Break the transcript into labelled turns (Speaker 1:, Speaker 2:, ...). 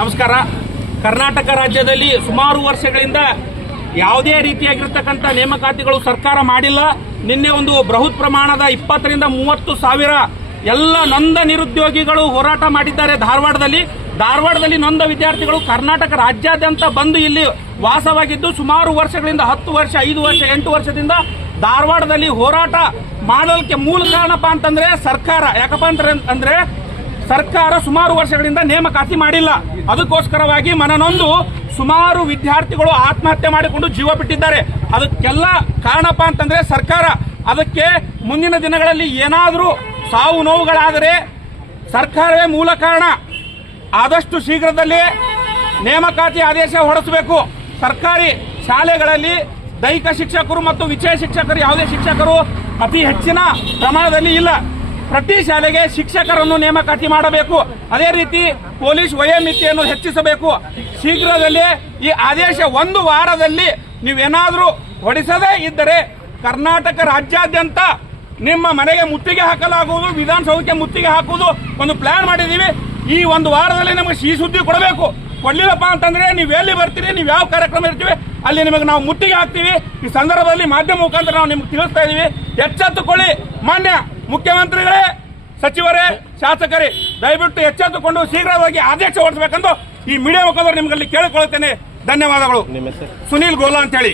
Speaker 1: ನಮಸ್ಕಾರ. ಕರ್ನಾಟಕ ರಾಜ್ಯದಲ್ಲಿ ಸುಮಾರು ವರ್ಷಗಳಿಂದ ಯಾವುದೇ ರೀತಿಯಾಗಿರ್ತಕ್ಕಂಥ ನೇಮಕಾತಿಗಳು ಸರ್ಕಾರ ಮಾಡಿಲ್ಲ. ನಿನ್ನೆ ಒಂದು ಬೃಹತ್ ಪ್ರಮಾಣದ ಇಪ್ಪತ್ತರಿಂದ ಮೂವತ್ತು ಸಾವಿರ ಎಲ್ಲ ನೊಂದ ನಿರುದ್ಯೋಗಿಗಳು ಹೋರಾಟ ಮಾಡಿದ್ದಾರೆ ಧಾರವಾಡದಲ್ಲಿ. ಧಾರವಾಡದಲ್ಲಿ ನೊಂದ ವಿದ್ಯಾರ್ಥಿಗಳು ಕರ್ನಾಟಕ ರಾಜ್ಯಾದ್ಯಂತ ಬಂದು ಇಲ್ಲಿ ವಾಸವಾಗಿದ್ದು ಸುಮಾರು ವರ್ಷಗಳಿಂದ ಹತ್ತು ವರ್ಷ, ಐದು ವರ್ಷ, ಎಂಟು ವರ್ಷದಿಂದ ಧಾರವಾಡದಲ್ಲಿ ಹೋರಾಟ ಮಾಡೋದಕ್ಕೆ ಮೂಲ ಕಾರಣಪ್ಪ ಅಂತಂದ್ರೆ ಸರ್ಕಾರ. ಯಾಕಪ್ಪ ಅಂತಂದ್ರೆ ಸರ್ಕಾರ ಸುಮಾರು ವರ್ಷಗಳಿಂದ ನೇಮಕಾತಿ ಮಾಡಿಲ್ಲ. ಅದಕ್ಕೋಸ್ಕರವಾಗಿ ಮನನೊಂದು ಸುಮಾರು ವಿದ್ಯಾರ್ಥಿಗಳು ಆತ್ಮಹತ್ಯೆ ಮಾಡಿಕೊಂಡು ಜೀವ ಬಿಟ್ಟಿದ್ದಾರೆ. ಅದಕ್ಕೆಲ್ಲ ಕಾರಣಪ್ಪ ಅಂತಂದ್ರೆ ಸರ್ಕಾರ. ಅದಕ್ಕೆ ಮುಂದಿನ ದಿನಗಳಲ್ಲಿ ಏನಾದರೂ ಸಾವು ನೋವುಗಳಾದರೆ ಸರ್ಕಾರವೇ ಮೂಲ ಕಾರಣ. ಆದಷ್ಟು ಶೀಘ್ರದಲ್ಲಿ ನೇಮಕಾತಿ ಆದೇಶ ಹೊರಡಿಸಬೇಕು. ಸರ್ಕಾರಿ ಶಾಲೆಗಳಲ್ಲಿ ದೈಹಿಕ ಶಿಕ್ಷಕರು ಮತ್ತು ವಿಷಯ ಶಿಕ್ಷಕರು, ಯಾವುದೇ ಶಿಕ್ಷಕರು ಅತಿ ಹೆಚ್ಚಿನ ಪ್ರಮಾಣದಲ್ಲಿ ಇಲ್ಲ. ಪ್ರತಿ ಶಾಲೆಗೆ ಶಿಕ್ಷಕರನ್ನು ನೇಮಕಾತಿ ಮಾಡಬೇಕು. ಅದೇ ರೀತಿ ಪೊಲೀಸ್ ವಯೋಮಿತಿಯನ್ನು ಹೆಚ್ಚಿಸಬೇಕು. ಶೀಘ್ರದಲ್ಲಿ ಈ ಆದೇಶ ಒಂದು ವಾರದಲ್ಲಿ ನೀವೇನಾದರೂ ಹೊಡಿಸದೇ ಇದ್ದರೆ ಕರ್ನಾಟಕ ರಾಜ್ಯಾದ್ಯಂತ ನಿಮ್ಮ ಮನೆಗೆ ಮುತ್ತಿಗೆ ಹಾಕಲಾಗುವುದು, ವಿಧಾನಸೌಧಕ್ಕೆ ಮುತ್ತಿಗೆ ಹಾಕುವುದು ಒಂದು ಪ್ಲಾನ್ ಮಾಡಿದ್ದೀವಿ. ಈ ಒಂದು ವಾರದಲ್ಲಿ ನಮಗೆ ಸಿಹಿ ಸುದ್ದಿ ಕೊಡಬೇಕು. ಕೊಡ್ಲಿಲ್ಲಪ್ಪ ಅಂತಂದ್ರೆ ನೀವು ಎಲ್ಲಿ ಬರ್ತೀರಿ, ನೀವು ಯಾವ ಕಾರ್ಯಕ್ರಮ ಇರ್ತೀವಿ, ಅಲ್ಲಿ ನಿಮಗೆ ನಾವು ಮುತ್ತಿಗೆ ಹಾಕ್ತೀವಿ. ಈ ಸಂದರ್ಭದಲ್ಲಿ ಮಾಧ್ಯಮ ಮುಖಾಂತರ ನಾವು ನಿಮ್ಗೆ ತಿಳಿಸ್ತಾ ಇದೀವಿ ಎಚ್ಚೆತ್ತುಕೊಳ್ಳಿ ಮಾನ್ಯ. ಮುಖ್ಯಮಂತ್ರಿಗಳೇ ಸಚಿವರೇ ಶಾಸಕರೇ ದಯವಿಟ್ಟು ಎಚ್ಚೆತ್ತುಕೊಂಡು ಶೀಘ್ರವಾಗಿ ಆದೇಶ ಹೊರಡಿಸಬೇಕೆಂದು ಈ ಮೀಡಿಯಾ ಮುಖಾಂತರ ನಿಮ್ಗಲ್ಲಿ ಕೇಳಿಕೊಳ್ಳುತ್ತೇನೆ. ಧನ್ಯವಾದಗಳು. ಸುನೀಲ್ ಗೋಲಾ ಅಂತ ಹೇಳಿ